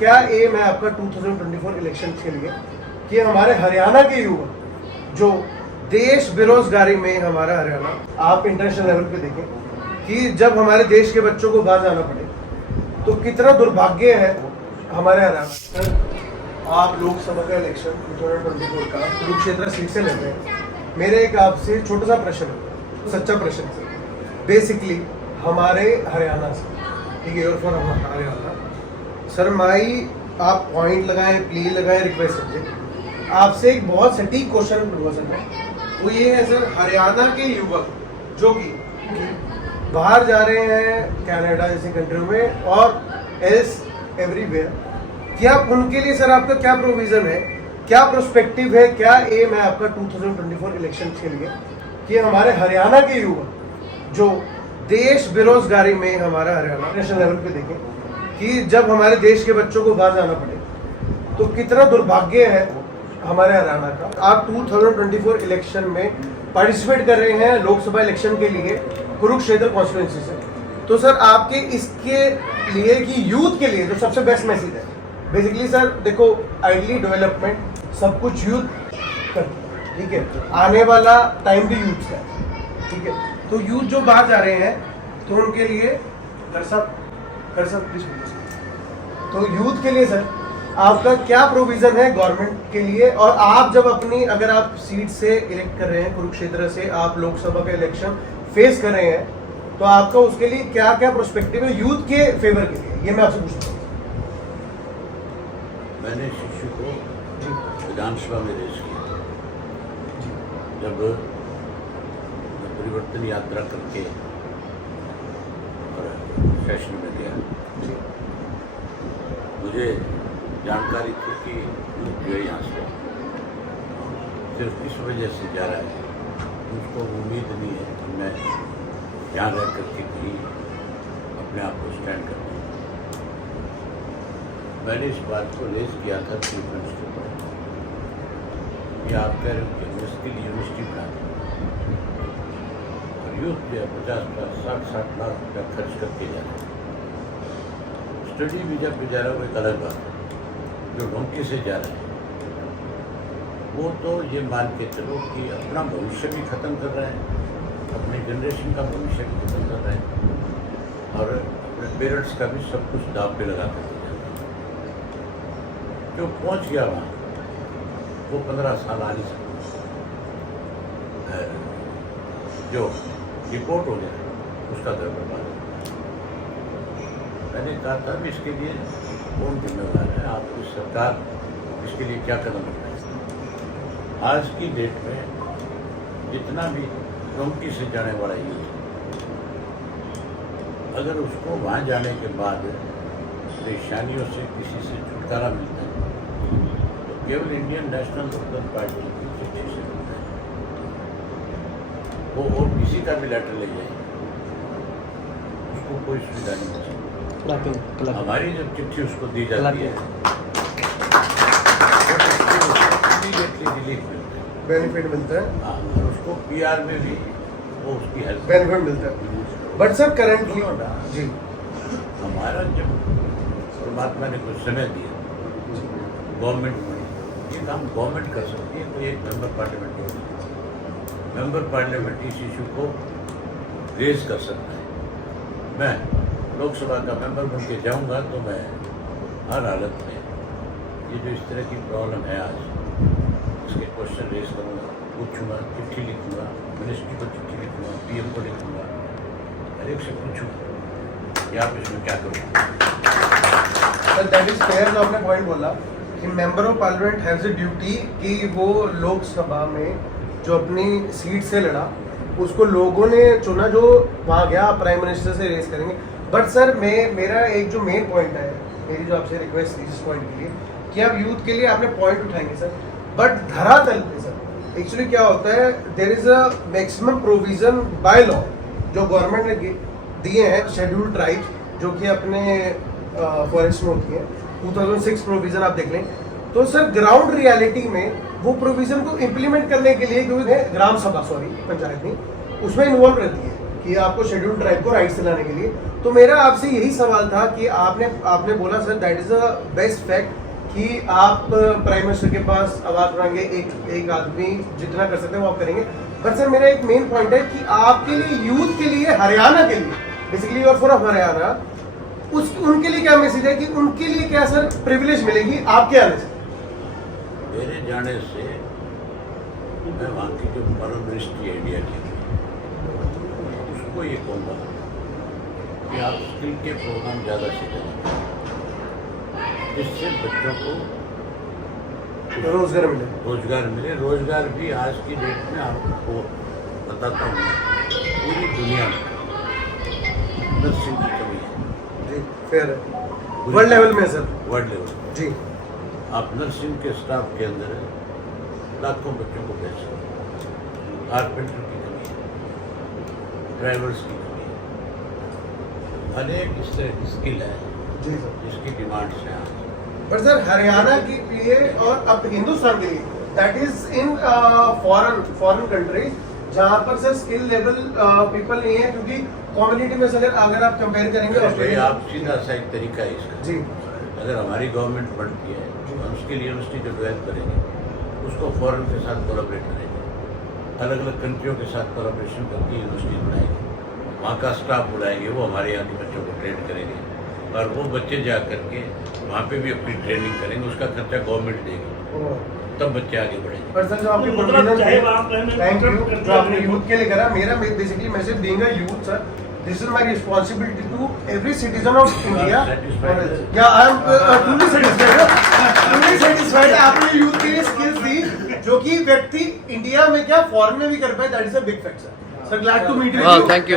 क्या एम है आपका 2024 इलेक्शन के लिए कि हमारे हरियाणा के युवा जो देश बेरोजगारी में हमारा हरियाणा, आप इंटरनेशनल लेवल पे देखें कि जब हमारे देश के बच्चों को बाहर जाना पड़े तो कितना दुर्भाग्य है हमारे हरियाणा। आप लोकसभा का इलेक्शन 2024 का कुरुक्षेत्र सीट से लड़ रहे हैं। मेरे एक आपसे छोटा सा प्रश्न है, सच्चा प्रश्न है, बेसिकली हमारे हरियाणा से, ठीक है, और फॉर हरियाणा सर माई आप पॉइंट लगाएं, प्ली लगाएं, रिक्वेस्ट समझे। आपसे एक बहुत सटीक क्वेश्चन प्रपोजल है, वो ये है सर, हरियाणा के युवक जो कि बाहर जा रहे हैं कनाडा जैसी कंट्री में और एल्स एवरीवेयर, क्या उनके लिए सर आपका क्या प्रोविजन है, क्या प्रोस्पेक्टिव है, क्या एम है आपका 2024 इलेक्शन के लिए कि हमारे हरियाणा के युवक जो देश बेरोजगारी में हमारा हरियाणा नेशनल लेवल पे देखें कि जब हमारे देश के बच्चों को बाहर जाना पड़े तो कितना दुर्भाग्य है हमारे हरियाणा का। आप 2024 इलेक्शन में पार्टिसिपेट कर रहे हैं लोकसभा इलेक्शन के लिए कुरुक्षेत्र कॉन्स्टिट्यूएंसी से, तो सर आपके इसके लिए कि यूथ के लिए जो सबसे बेस्ट मैसेज है बेसिकली सर, देखो आइडली डेवलपमेंट सब कुछ यूथ करती है, ठीक है, आने वाला टाइम भी यूथ का है, ठीक है, तो यूथ जो बाहर जा रहे हैं तो उनके लिए कर सब प्लीज, तो यूथ के लिए सर आपका क्या प्रोविजन है गवर्नमेंट के लिए, और आप जब अपनी अगर आप सीट से इलेक्ट कर रहे हैं कुरुक्षेत्र से, आप लोकसभा का इलेक्शन फेस कर रहे हैं, तो आपका उसके लिए क्या क्या प्रोस्पेक्टिव है यूथ के फेवर के लिए, ये मैं आपसे पूछता हूँ। मैंने शिशु को विधानसभा में रेस किया जब परिवर्तन यात्रा करके और सेशन में गया। मुझे जानकारी थी कि जो है यहाँ से सिर्फ इस वजह से जा रहा है, मुझको उम्मीद नहीं है कि मैं यहाँ रह करके कहीं अपने आप को स्टैंड कर दूँ। मैंने इस बात को रेस किया था चीफ मिनिस्टर को, कि आप कह रहे हो कि इसके लिए यूनिवर्सिटी बना और यूथ जो है 50-60 लाख रुपया खर्च करके जा रहे हैं। स्टडी वीजा पे जा रहा है वो एक अलग बात है, जो डोंकी से जा रहे हैं वो तो ये मान के चलो कि अपना भविष्य भी खत्म कर रहे हैं, अपनी जनरेशन का भविष्य भी खत्म कर रहे हैं और अपने पेरेंट्स का भी सब कुछ दाव पे लगा कर दिया। जो पहुंच गया वहाँ वो 15 साल आ नहीं सकता, जो रिपोर्ट हो जाए उसका दर बर्बाद है। मैंने कहा था भी इसके लिए कौन जिम्मेदार है, आपकी सरकार इसके लिए क्या कदम उठाए। आज की डेट में जितना भी डोंकी से जाने वाला यूथ, अगर उसको वहाँ जाने के बाद परेशानियों से किसी से छुटकारा मिलता है तो केवल इंडियन नेशनल लोकदल पार्टी की चिट्ठी से मिलता है। वो और किसी का भी लेटर ले जाए उसको कोई सुविधा नहीं मिल सकती। हमारी जब चिट्ठी उसको दी जाती है बेनिफिट मिलता है, हाँ, और उसको पीआर में भी वो उसकी हेल्प बेनिफिट मिलता है। बट सर करंटली जी हमारा जब परमात्मा ने कुछ समय दिया गवर्नमेंट में, ये काम गवर्नमेंट कर सकती है, तो एक मेंबर पार्लियामेंट इस इशू को रेज कर सकता है। मैं लोकसभा का मेंबर बन के जाऊँगा तो मैं हर हालत में ये जो इस तरह की प्रॉब्लम है आज, इसके क्वेश्चन रेज करूँगा, पूछूँगा, चिट्ठी लिखूँगा, मिनिस्ट्री को चिट्ठी लिखूँगा, पीएम को लिखूँगा, हर एक से पूछूँगा कि आप इसमें क्या करोगे। सर दैट इज फेयर, जो आपने पॉइंट बोला कि member of parliament has a duty कि वो लोकसभा में जो अपनी सीट से लड़ा उसको लोगों ने चुना, जो वहाँ गया प्राइम मिनिस्टर से रेस करेंगे। बट सर मेरा एक जो मेन पॉइंट है, मेरी जो आपसे रिक्वेस्ट थी इस पॉइंट के लिए कि आप यूथ के लिए आपने पॉइंट उठाएंगे सर, बट धरातल पे सर एक्चुअली क्या होता है, there is a maximum provision by law जो गवर्नमेंट ने दिए हैं शेड्यूल्ड ट्राइब्स जो कि अपने फॉरेस्ट में होती है, 2006 प्रोविजन आप देख लें, तो सर ग्राउंड रियलिटी में वो प्रोविजन को इम्प्लीमेंट करने के लिए क्योंकि ग्राम सभा पंचायत नहीं उसमें इन्वॉल्व रहती है, कि आपको शेड्यूल ट्राइब को राइट्स दिलाने के लिए। तो मेरा आपसे यही सवाल था कि आपने बोला sir that is a best fact कि आप प्राइम मिनिस्टर के पास आवाज उठाएंगे, एक आदमी जितना कर सकते हैं वो आप करेंगे। पर सर मेरा एक मेन पॉइंट है कि आपके लिए, यूथ के लिए, हरियाणा के लिए बेसिकली और फॉर हरियाणा, उनके लिए क्या मैसेज है कि उनके लिए क्या सर प्रिविलेज मिलेगी आपके आने से? मेरे जाने से मैं वहाँ की जो फॉरेन मिनिस्ट्री इंडिया की उसको ये कहूँगा कि आप स्किल के प्रोग्राम ज़्यादा से ज़्यादा, जिससे बच्चों को रोजगार मिले। रोजगार भी आज की डेट में आपको बताता हूँ पूरी दुनिया में नर्सिंग की कमी है जी, फेयर है वर्ल्ड लेवल में सर। वर्ल्ड लेवल जी, आप नर्सिंग के स्टाफ के अंदर लाखों बच्चों को भेज सकते, कारपेंटर की कमी है, ड्राइवर्स की कमी है, अनेक इस तरह की स्किल है जी सर। जिसकी डिमांड से आज पर सर हरियाणा के लिए और अब हिंदुस्तान के लिए that is in foreign countries जहाँ पर सर स्किल लेवल पीपल नहीं है, क्योंकि कम्युनिटी में सर अगर आप कंपेयर करेंगे भाई ऑस्ट्रेलिया, आप सीधा सा एक तरीका है इसका। जी अगर हमारी गवर्नमेंट बनती है तो हम स्किल यूनिवर्सिटी जो डेवलप करेंगे उसको फॉरेन के साथ कोलाबरेट करेंगे, अलग अलग कंट्रियों के साथ कोलाबरेशन करके यूनिवर्सिटी बनाएंगे, वहाँ का स्टाफ बुलाएंगे, वो हमारे यहाँ के बच्चों को ट्रेन करेंगे और वो बच्चे जा करके वहाँ पे भी अपनी ट्रेनिंग करेंगे, उसका खर्चा गवर्नमेंट देगी, तब बच्चे आगे बढ़ेंगे। पर सर जो आपके थैंक यू जो आपने यूथ के लिए करा, मेरा basically message being a youth sir, this is my responsibility to every citizen of India. या आई एम ट्रूली सेटिस्फाइड आपने यूथ के लिए स्किल्स दी जो कि व्यक्ति इंडिया में क्या फॉरेन में भी कर पाए, that is a big fact sir. Glad to meet you. Thank you.